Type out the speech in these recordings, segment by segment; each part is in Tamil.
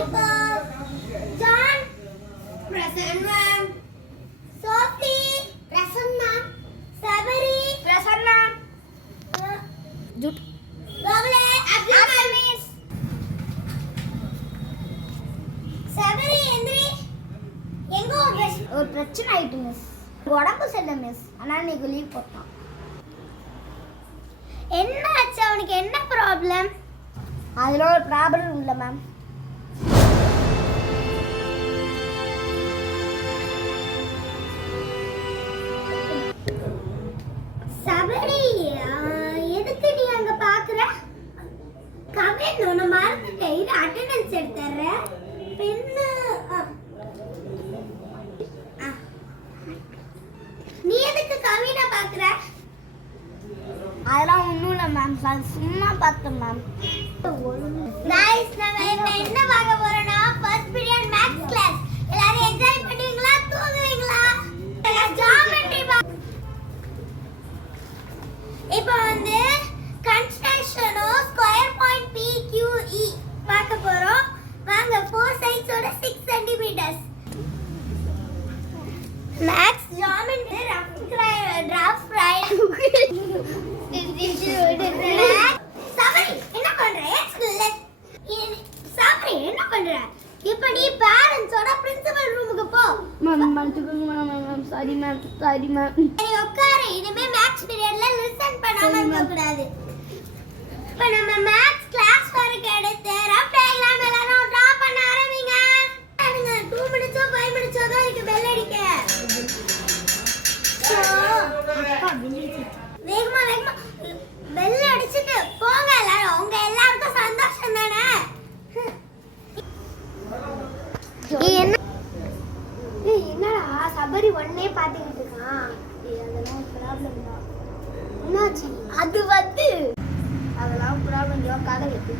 இப்போ John present ma'am. Sophie present ma'am. Sabari present ma'am. Jut Gavle absent miss. Sabari எந்திரி. எங்க ஒரு பிரச்சனை ஆயிட்டு மிஸ். உடம்பு சரியில்லை மிஸ். ஆனா நீங்க லீவ் போட்டான். என்ன ஆச்சு அவனுக்கு என்ன ப்ராப்ளம்? அதுல ஒரு ப்ராப்ளம் இல்ல மேம். சபரி எதுக்கு நீ அங்க பாக்குற? கவின் உன்னை மறந்துட்டேன். இது அட்டெண்டன்ஸ் எடுத்துற. என்ன நீ எதுக்கு கவினை பாக்குற? அதெல்லாம் ஒண்ணும் இல்ல மேம். சும்மா பார்த்தேன் மேம். गाइस நம்ம என்ன பார்க்க போறோம்னா ஃபர்ஸ்ட் பீரியட் மேத்ஸ் கிளாஸ். எல்லாரும் என்ஜாய் பண்ணுவீங்களா தூங்குவீங்களா? ஜியோமெட்ரி இப்போ வந்து கன்ஸ்ட்ரக்ஷனோ ஸ்கொயர் பாயிண்ட் PQE பார்க்க போறோம். வாங்க 4 சைட்ஸோட 6 centimetres. Maths geometry rough write சாமரி என்ன பண்ற? சாமரி என்ன பண்ற? இப்ப நீ பேரண்ட்ஸோட பிரின்சிபல் ரூமுக்கு போ. மேம் மன்னிச்சுக்கோங்க மேம். Sorry ma'am. நீ உட்காரு. இனிமே மேத்ஸ் பீரியட்ல லிசன் பண்ணாம இருக்க கூடாது. இப்ப நம்ம மேத்ஸ் கிளாஸ் வர்க் எடுத்து ரஃப் டயகிராம் எல்லாம் டிரா பண்ண ஆரம்பிங்க. நீங்க 2 மினிட்ஸோ 5 மினிட்ஸோ தான் இதுக்கு பெல் அடிக்க. வேகமா பெல் அடிச்சிட்டு போங்க எல்லாரும். உங்க எல்லாருக்கும் சந்தோஷம் தானே? என்னடா சபரி ஒண்ணே பாத்துக்கிட்டு இருக்கான். அதெல்லாம் ப்ராப்ளம் தான். என்னாச்சு? அது வந்து அதெல்லாம் ப்ராப்ளம் தான். கதை வெட்டு.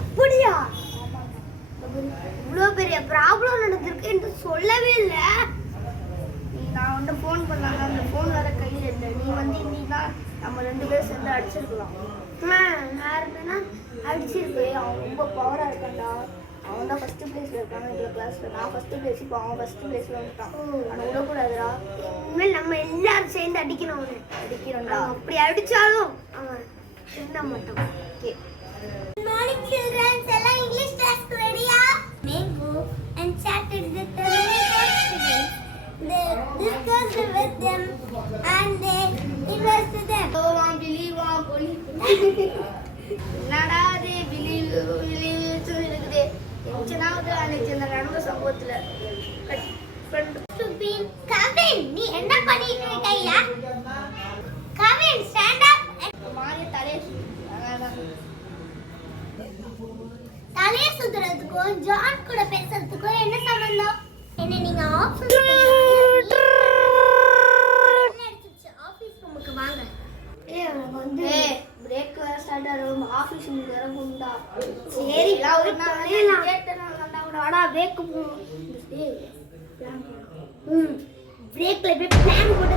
அப்படியா? இவ்வளோ பெரிய ப்ராப்ளம் நடந்திருக்கு என்று சொல்லவே இல்லை. நான் வந்து ஃபோன் பண்ணாங்க. அந்த ஃபோன் வேற கையில் இல்லை. நீ வந்து இன்னைக்கு நம்ம 2 பேரும் சேர்ந்து அடிச்சிருக்கலாம். நான் இருந்தேன்னா அடிச்சிருப்பேன். அவன் ரொம்ப பவராக இருக்கான்டா. அவன் தான் ஃபஸ்ட்டு பிளேஸில் இருக்காங்க எங்கள் கிளாஸில். நான் ஃபஸ்ட்டு பிளேஸ். இப்போ அவன் ஃபஸ்ட்டு பிளேஸில் வந்துட்டான். அவனை விடக்கூடாதுடா. இனிமேல் நம்ம எல்லாரும் சேர்ந்து அடிக்கணும். அவனை அடிக்கிறோம்டா. அப்படி அடித்தாலும் அவன் சின்ன மட்டும். ஓகே. Good morning children. எல்லாம் இங்கிலீஷ் கிளாஸ்க்கு ரெடியா? Mango and chatted with the students. They discussed with them and they invested them. So I believe என்னடா அது believe இருக்குது. என்ச்சனாவது அன்னைக்கு இந்த நடந்த சம்பவத்துல கவின் நீ என்ன பண்ணிட்டு இருக்கையா? Kavin stand up. மாறிய தலைய சுத்துறதுக்கும் ஜான் கூட பேசுறதுக்கும் என்ன சம்பந்தம்? என்ன நீங்க ஆபீஸ் ரூமுக்கு வாங்க. வந்து பிரேக் வர ஸ்டார்ட் ஆகும். ஆபீஸ் ரூமுக்கு வர போண்டா. சரி ஒரு நாள் கேட்டேனா வாடா பிரேக் போ. பிரேக்ல போய் பிளான் போட்டு